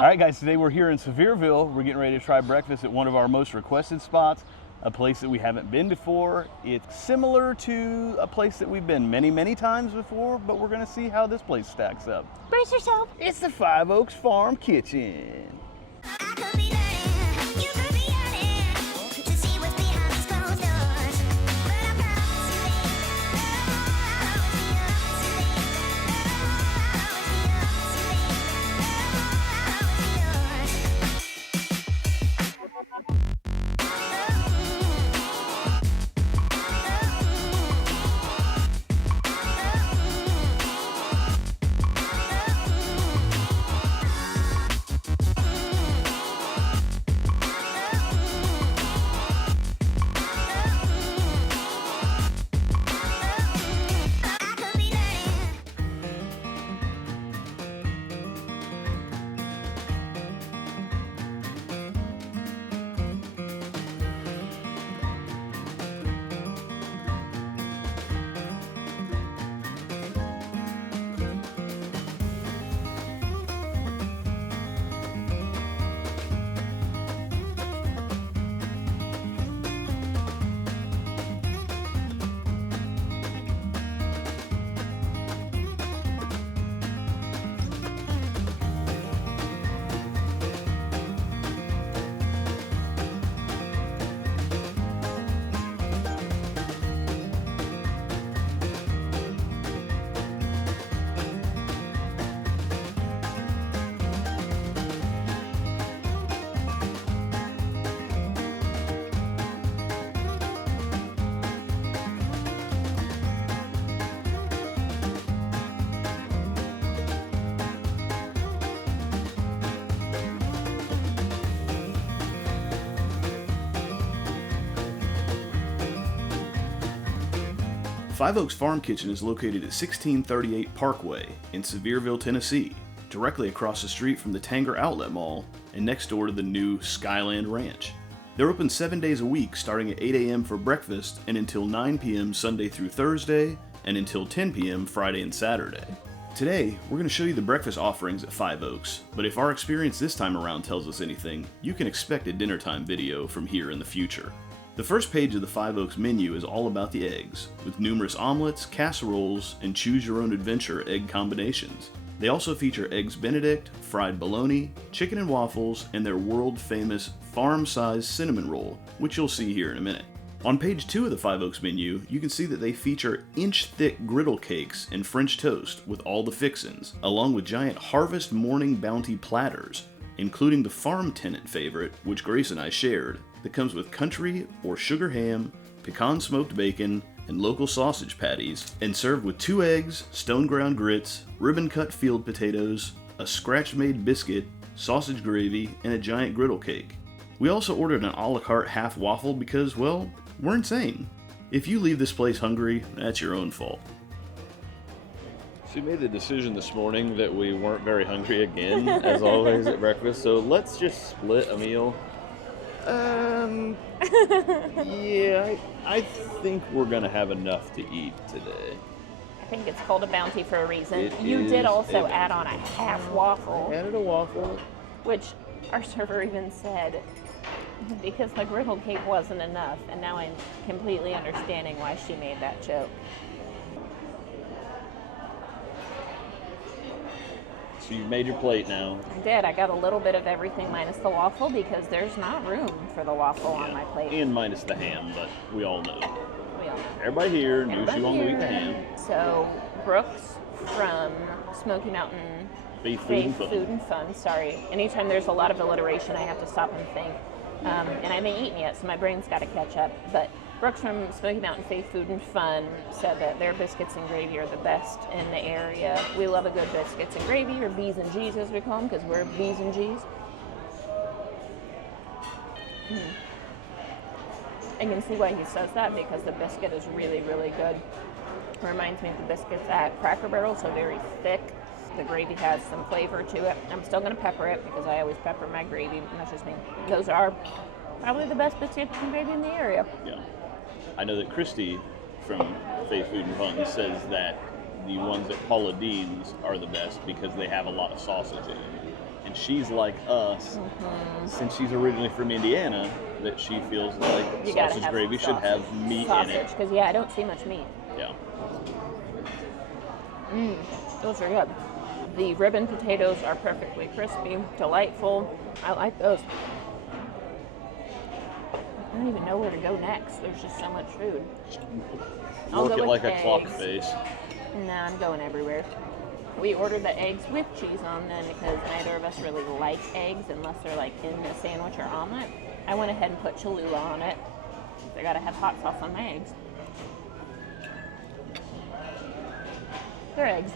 All right, guys, today we're here in Sevierville. We're getting ready to try breakfast at one of our most requested spots, a place that we haven't been before. It's similar to a place that we've been many, many times before, but we're gonna see how this place stacks up. Brace yourself. It's the Five Oaks Farm Kitchen. Five Oaks Farm Kitchen is located at 1638 Parkway in Sevierville, Tennessee, directly across the street from the Tanger Outlet Mall and next door to the new Skyland Ranch. They're open 7 days a week, starting at 8 a.m. for breakfast and until 9 p.m. Sunday through Thursday and until 10 p.m. Friday and Saturday. Today, we're going to show you the breakfast offerings at Five Oaks, but if our experience this time around tells us anything, you can expect a dinner time video from here in the future. The first page of the Five Oaks menu is all about the eggs, with numerous omelets, casseroles, and choose-your-own-adventure egg combinations. They also feature Eggs Benedict, fried bologna, chicken and waffles, and their world-famous farm-sized cinnamon roll, which you'll see here in a minute. On page 2 of the Five Oaks menu, you can see that they feature inch-thick griddle cakes and French toast with all the fixins, along with giant Harvest Morning Bounty platters, including the farm tenant favorite, which Grace and I shared, that comes with country or sugar ham, pecan smoked bacon, and local sausage patties, and served with 2 eggs, stone ground grits, ribbon cut field potatoes, a scratch made biscuit, sausage gravy, and a giant griddle cake. We also ordered an a la carte half waffle because, well, we're insane. If you leave this place hungry, that's your own fault. So we made the decision this morning that we weren't very hungry again, as always at breakfast, so let's just split a meal. Yeah, I think we're gonna have enough to eat today. I think it's called a bounty for a reason. You is did also a add on a half waffle, I added a waffle. which our server even said, because the griddle cake wasn't enough, and now I'm completely understanding why she made that joke. So you've made your plate now. I did. I got a little bit of everything minus the waffle because there's not room for the waffle on my plate. And minus the ham, but we all know. We all know. Everybody here knew Everybody she wanted to eat the here. ham. So Brooks from Smoky Mountain Faith Food Faith and Fun. Sorry. Anytime there's a lot of alliteration, I have to stop and think. And I haven't eaten yet, so my brain's got to catch up. But Brooks from Smoky Mountain Faith Food and Fun said that their biscuits and gravy are the best in the area. We love a good biscuits and gravy, or B's and G's as we call them, because we're B's and G's. I can see why he says that, because the biscuit is really, really good. Reminds me of the biscuits at Cracker Barrel, so very thick. The gravy has some flavor to it. I'm still going to pepper it because I always pepper my gravy, and that's just me. Those are probably the best biscuits and gravy in the area. Yeah. I know that Christy from Faith Food and Fun says that the ones at Paula Dean's are the best because they have a lot of sausage in them. And she's like us, since she's originally from Indiana, that she feels like You gotta sausage have gravy some should have meat sausage, in it. because yeah, I don't see much meat. Yeah. Those are good. The ribbon potatoes are perfectly crispy, delightful. I like those. I don't even know where to go next. There's just so much food. I'll Work go it with like a clock eggs. face. Nah, I'm going everywhere. We ordered the eggs with cheese on them because neither of us really like eggs unless they're like in a sandwich or omelet. I went ahead and put Cholula on it. I gotta have hot sauce on my eggs. They're eggs.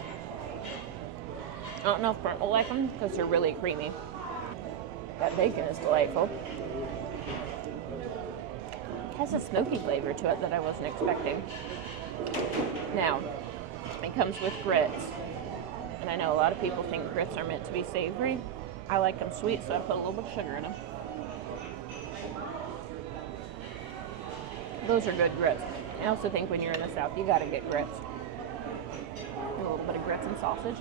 I don't know if Brent will like them because they're really creamy. That bacon is delightful. It has a smoky flavor to it that I wasn't expecting. Now, it comes with grits. And I know a lot of people think grits are meant to be savory. I like them sweet, so I put a little bit of sugar in them. Those are good grits. I also think when you're in the South, you gotta get grits. A little bit of grits and sausage.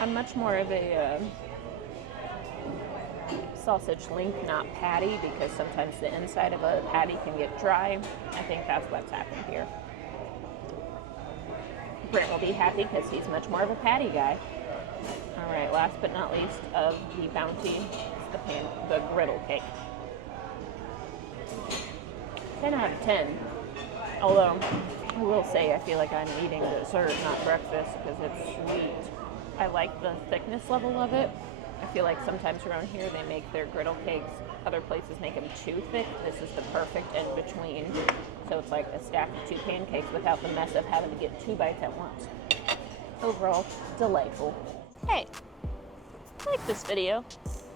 I'm much more of a sausage link, not patty, because sometimes the inside of a patty can get dry. I think that's what's happened here. Brent will be happy because he's much more of a patty guy. All right, last but not least of the bounty is the griddle cake. 10 out of 10. Although, I will say I feel like I'm eating dessert, not breakfast, because it's sweet. I like the thickness level of it. I feel like sometimes around here they make their griddle cakes, other places make them too thick. This is the perfect in between. So it's like a stack of 2 pancakes without the mess of having to get 2 bites at once. Overall, delightful. Hey, like this video.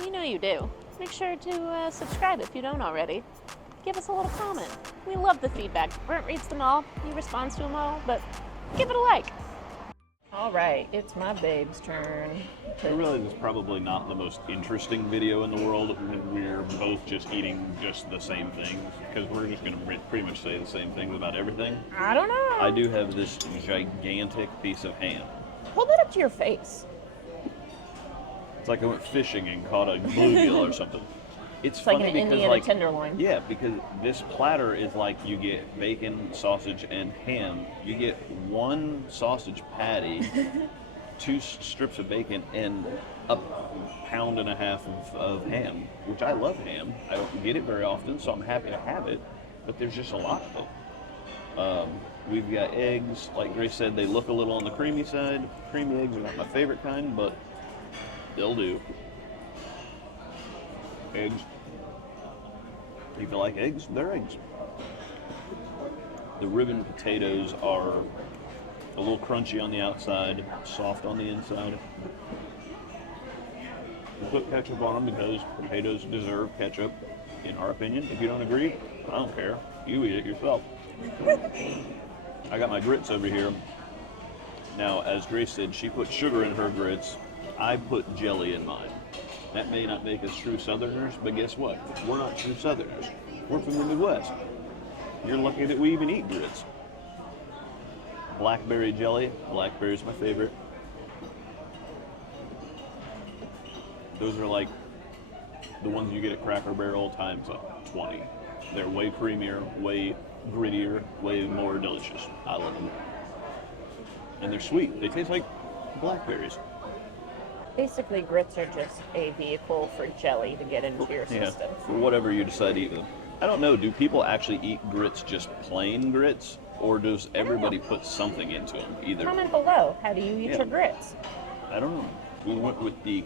You know you do. Make sure to subscribe if you don't already. Give us a little comment. We love the feedback. Brent reads them all, he responds to them all, but give it a like. All right, it's my babe's turn. I realize it's probably not the most interesting video in the world when we're both just eating just the same things, because we're just going to pretty much say the same things about everything. I don't know. I do have this gigantic piece of ham. Hold it up to your face. It's like I went fishing and caught a bluegill or something. It's like funny an because Indiana tenderloin. Yeah, because this platter is like you get bacon, sausage, and ham. You get 1 sausage patty, 2 strips of bacon, and a pound and a half of ham, which I love ham. I don't get it very often, so I'm happy to have it, but there's just a lot of it. We've got eggs. Like Grace said, they look a little on the creamy side. Creamy eggs are not my favorite kind, but they'll do. Eggs. If you like eggs, they're eggs. The ribbon potatoes are a little crunchy on the outside, soft on the inside. We put ketchup on them because potatoes deserve ketchup, in our opinion. If you don't agree, I don't care. You eat it yourself. I got my grits over here. Now, as Grace said, she put sugar in her grits. I put jelly in mine. That may not make us true Southerners, but guess what? We're not true Southerners. We're from the Midwest. You're lucky that we even eat grits. Blackberry jelly. Blackberry's my favorite. Those are like the ones you get at Cracker Barrel times 20. They're way creamier, way grittier, way more delicious. I love them. And they're sweet. They taste like blackberries. Basically, grits are just a vehicle for jelly to get into your system. For whatever you decide to eat with them. I don't know, do people actually eat grits just plain grits? Or does everybody put something into them? Either. Comment below. How do you eat your grits? I don't know. We went with the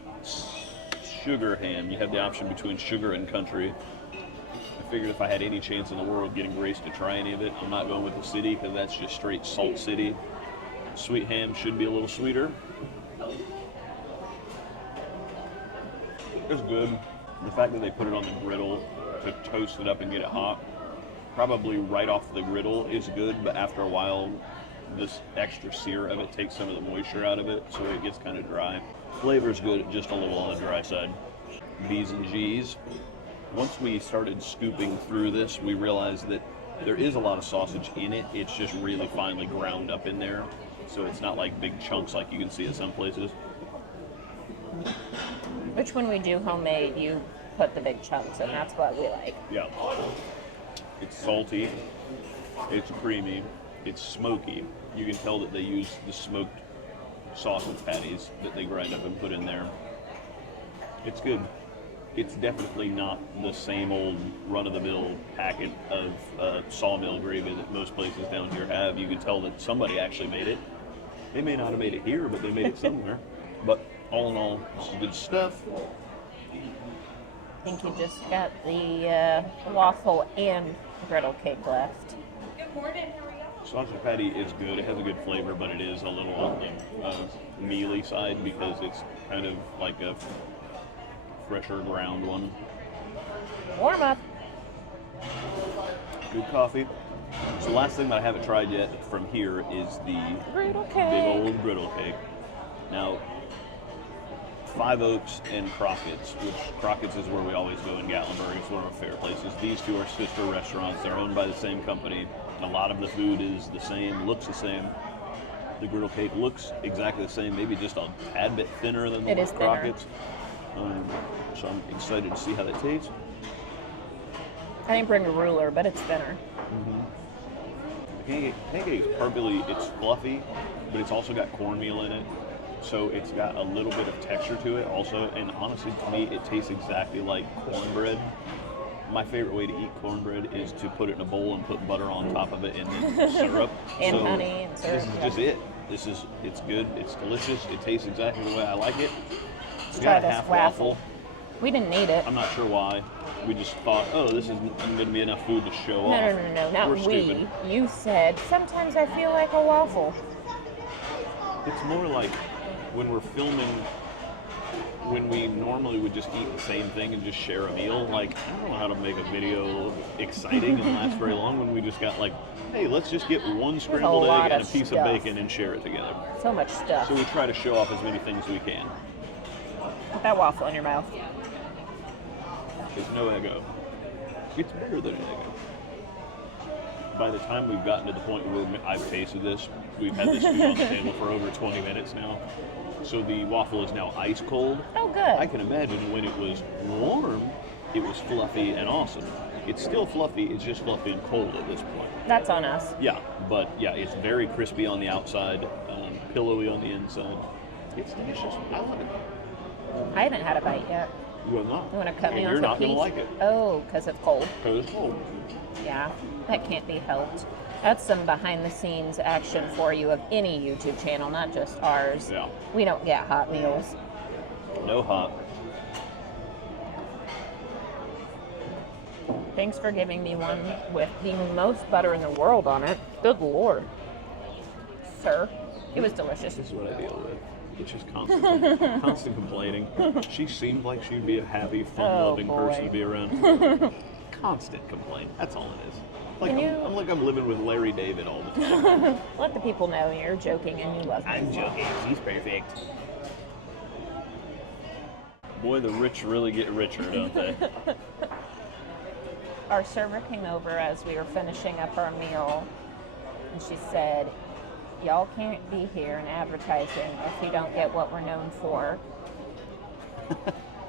sugar ham. You have the option between sugar and country. I figured if I had any chance in the world getting Grace to try any of it, I'm not going with the city because that's just straight Salt City. Sweet ham should be a little sweeter. It's good. The fact that they put it on the griddle to toast it up and get it hot, probably right off the griddle is good, but after a while, this extra sear of it takes some of the moisture out of it, so it gets kind of dry. Flavor's good, just a little on the dry side. B's and G's. Once we started scooping through this, we realized that there is a lot of sausage in it. It's just really finely ground up in there. so it's not like big chunks like you can see at some places. Which when we do homemade, you put the big chunks, and that's what we like. Yeah. It's salty, it's creamy, it's smoky. You can tell that they use the smoked sausage patties that they grind up and put in there. It's good. It's definitely not the same old run-of-the-mill packet of sawmill gravy that most places down here have. You can tell that somebody actually made it. They may not have made it here, but they made it somewhere. But all in all, this is good stuff. I think you just got the waffle and griddle cake left. Sausage patty is good. It has a good flavor, but it is a little on the mealy side because it's kind of like a fresher ground one. Warm up. Good coffee. So the last thing that I haven't tried yet from here is the Griddle big cake. old griddle cake. Now, Five Oaks and Crockett's, which Crockett's is where we always go in Gatlinburg. It's one of our favorite places. These two are sister restaurants. They're owned by the same company. A lot of the food is the same, looks the same. The griddle cake looks exactly the same, maybe just a tad bit thinner than the one at Crockett's. So I'm excited to see how that tastes. I didn't bring a ruler, but it's thinner. The pancake is perfectly, it's fluffy, but it's also got cornmeal in it. So it's got a little bit of texture to it also, and honestly to me it tastes exactly like cornbread. My favorite way to eat cornbread is to put it in a bowl and put butter on top of it and then syrup. And honey and syrup. This is just it. It's good, it's delicious, it tastes exactly the way I like it. It's Try got a this half waffle. waffle. We didn't need it. I'm not sure why. We just thought, oh, this isn't going to be enough food to show off. No, not We're we. stupid. You said, sometimes I feel like a waffle. It's more like when we're filming, when we normally would just eat the same thing and just share a meal. Like, I don't know how to make a video exciting and last very long when we just got like, hey, let's just get one scrambled egg and a piece of bacon and share it together. So much stuff. So we try to show off as many things as we can. Put that waffle in your mouth. It's no Eggo. It's bigger than an Eggo. By the time we've gotten to the point where I've tasted this, we've had this food on the table for over 20 minutes now. So the waffle is now ice cold. Oh, good. I can imagine when it was warm, it was fluffy and awesome. It's still fluffy, it's just fluffy and cold at this point. That's on us. Yeah, but yeah, it's very crispy on the outside, pillowy on the inside. It's delicious. I love it. I haven't had a bite yet. You will not. You want to cut me And off you're a not piece? going to like it. Oh, because it's cold. Because it's cold. Yeah, that can't be helped. That's some behind-the-scenes action for you of any YouTube channel, not just ours. Yeah. We don't get hot meals. No hot. Thanks for giving me one with the most butter in the world on it. Good Lord. Sir, it was delicious. This is what I deal with. It's just constant complaining. She seemed like she'd be a happy, fun-loving person to be around. Constant complaint. That's all it is. Like I'm like I'm living with Larry David all the time. Let the people know you're joking and you love me. I'm joking. She's perfect. Boy, the rich really get richer, don't they? Our server came over as we were finishing up our meal, and she said, y'all can't be here in advertising if you don't get what we're known for.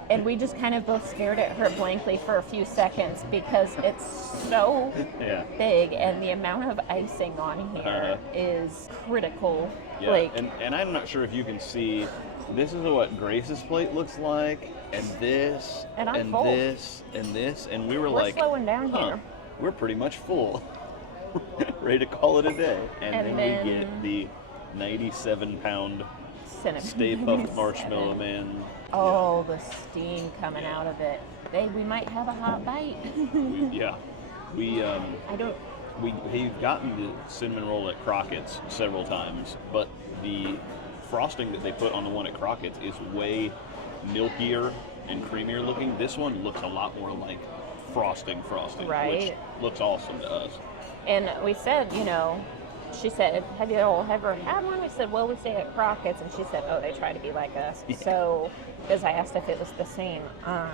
And we just kind of both stared at her blankly for a few seconds because it's so big, and the amount of icing on here is critical. Yeah, Like, and I'm not sure if you can see, this is what Grace's plate looks like, and this, And I'm and full. this, and this, and we're like, slowing down here. We're pretty much full. Ready to call it a day. And then we get the 97-pound cinnamon. Stay Puft Marshmallow Man. Oh, the steam coming out of it. We might have a hot bite. We've gotten the cinnamon roll at Crockett's several times, but the frosting that they put on the one at Crockett's is way milkier and creamier looking. This one looks a lot more like frosting, Right. which looks awesome to us. And we said, she said, have you all ever had one? We said, well, we stay at Crockett's. And she said, oh, they try to be like us. Yeah. So, because I asked if it was the same. I'm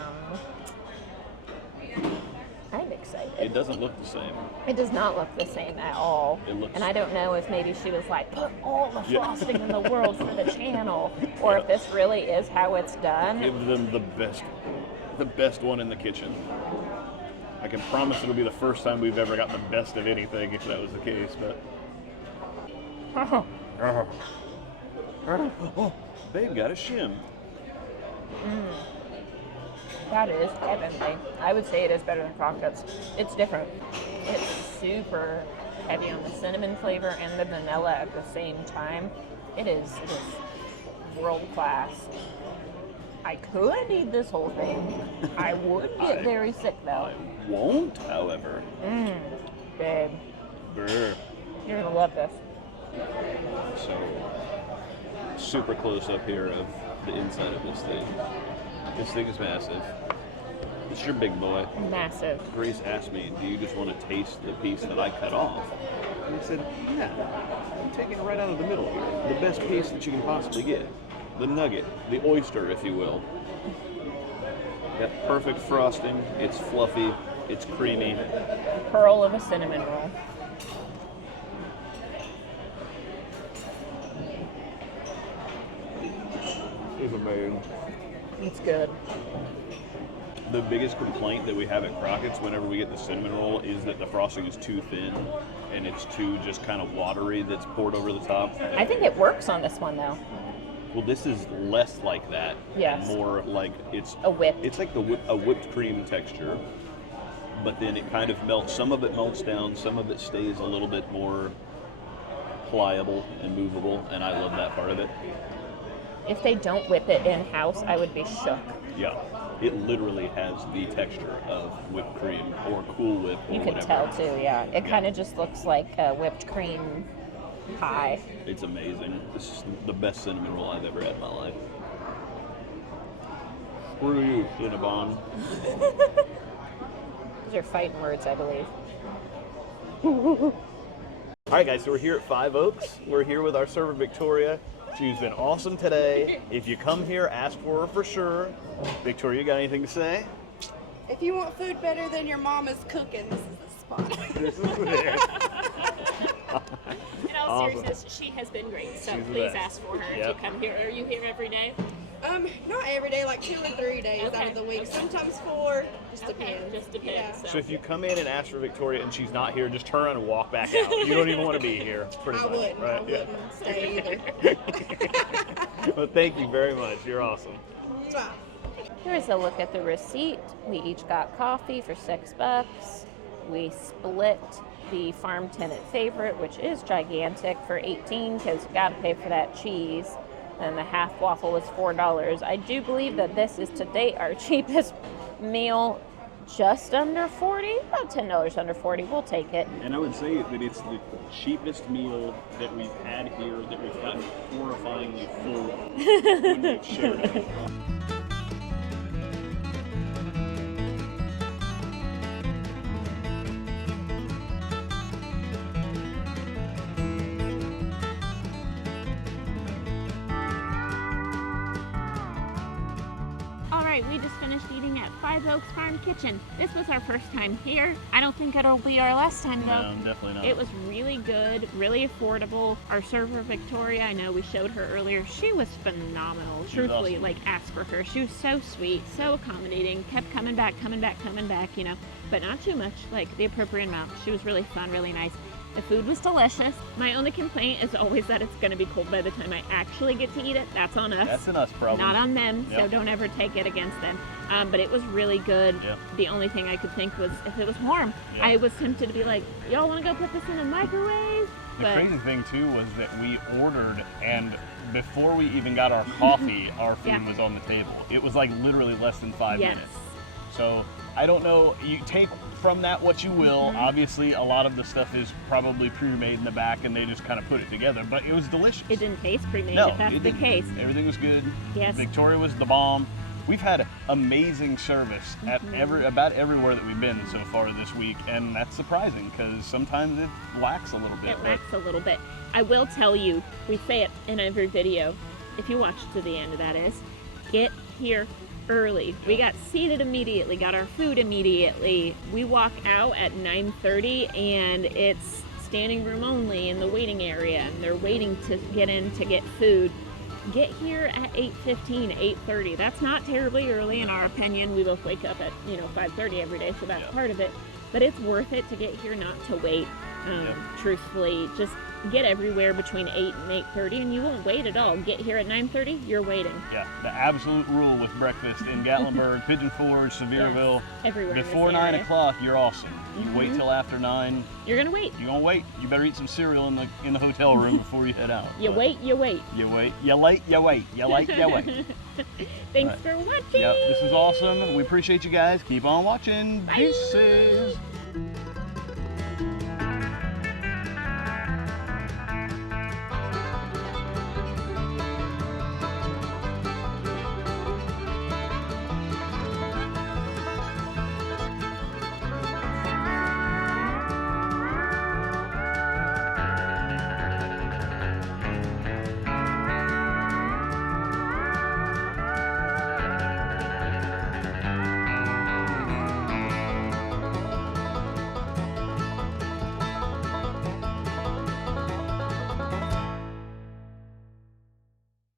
excited. It doesn't look the same. It does not look the same at all. It looks... And I don't know if maybe she was like, put all the frosting in the world for the channel, or if this really is how it's done. Give them the best one in the kitchen. I can promise it'll be the first time we've ever got the best of anything, if that was the case, but... Oh, babe got a shim. That is heavenly. I would say it is better than Crockett's. It's different. It's super heavy on the cinnamon flavor and the vanilla at the same time. It is world class. I could eat this whole thing. I would get very sick though. I won't, however. Babe. Brr. You're gonna love this. So, super close up here of the inside of this thing. This thing is massive. It's your big boy. Massive. Grace asked me, do you just want to taste the piece that I cut off? And I said, yeah, I'm taking it right out of the middle here. The best piece that you can possibly get. The nugget, the oyster, if you will. Got perfect frosting. It's fluffy. It's creamy. Pearl of a cinnamon roll. It's amazing. It's good. The biggest complaint that we have at Crockett's whenever we get the cinnamon roll is that the frosting is too thin and it's too just kind of watery that's poured over the top. I think it works on this one though. Well, this is less like that. Yes. And more like it's A whip. It's like a whipped cream texture, but then it kind of melts. Some of it melts down. Some of it stays a little bit more pliable and movable, and I love that part of it. If they don't whip it in-house, I would be shook. Yeah. It literally has the texture of whipped cream or Cool Whip or You can whatever. tell too, yeah. It kind of just looks like a whipped cream pie. It's amazing. This is the best cinnamon roll I've ever had in my life. Screw you, Cinnabon. Those are fighting words, I believe. All right, guys, so we're here at Five Oaks. We're here with our server, Victoria. She's been awesome today. If you come here, ask for her for sure. Victoria, you got anything to say? If you want food better than your mama's cooking, this is the spot. This is it. In all seriousness, she has been great. So She's the please best. ask for her if Yep. you come here. Are you here every day? Not every day, like 2 or 3 days out Okay. of the week. Sometimes 4, just Okay, depends. just depends. Yeah. So. So if you come in and ask for Victoria and she's not here, just turn around and walk back out. You don't even want to be here, pretty I much. wouldn't. Right? I wouldn't stay either. Yeah. Well, thank you very much. You're awesome. Mwah. Here's a look at the receipt. We each got coffee for $6. We split the farm tenant favorite, which is gigantic, for $18 because you got to pay for that cheese. And the half waffle was $4. I do believe that this is to date our cheapest meal, just under $40, about $10 under $40. We'll take it. And I would say that it's the cheapest meal that we've had here that we've gotten horrifyingly full when we've shared it. Alright, we just finished eating at Five Oaks Farm Kitchen. This was our first time here. I don't think it'll be our last time though. No, definitely not. It was really good, really affordable. Our server, Victoria, I know we showed her earlier, she was phenomenal. Truthfully, awesome. like, ask for her. She was so sweet, so accommodating, kept coming back, you know, but not too much, like the appropriate amount. She was really fun, really nice. The food was delicious. My only complaint is always that it's going to be cold by the time I actually get to eat it. That's on us. That's an us problem. Not on them, so Yep. don't ever take it against them. But it was really good. Yep. The only thing I could think was if it was warm. Yep. I was tempted to be like, y'all want to go put this in a microwave? The But crazy thing too was that we ordered, and before we even got our coffee, our food Yeah. was on the table. It was like literally less than 5 yes. minutes. So I don't know, you take from that what you will. Obviously a lot of the stuff is probably pre-made in the back and they just kind of put it together, but it was delicious. It didn't taste pre-made, No, if that's it the didn't. case. Everything was good. Yes. Victoria was the bomb. We've had amazing service at about everywhere that we've been so far this week, and that's surprising because sometimes it lacks a little bit. It but lacks a little bit. I will tell you, we say it in every video, if you watch to the end, that is, get here early. We got seated immediately, got our food immediately. We walk out at 9:30 and it's standing room only in the waiting area, and they're waiting to get in to get food. Get here at 8:15, 8:30. That's not terribly early in our opinion. We both wake up at 5:30 every day, so that's part of it. But it's worth it to get here, not to wait. Truthfully, just get everywhere between 8 and 8:30, and you won't wait at all. Get here at 9:30, you're waiting. Yeah, the absolute rule with breakfast in Gatlinburg, Pigeon Forge, Sevierville. Yes, everywhere. Before 9 o'clock, you're awesome. You wait till after 9. You're gonna wait. You're gonna wait. You better eat some cereal in the hotel room before you head out. You wait. You wait. You late. You wait. You wait. Thanks for watching. Yep, this is awesome. We appreciate you guys. Keep on watching. Bye. Deuces.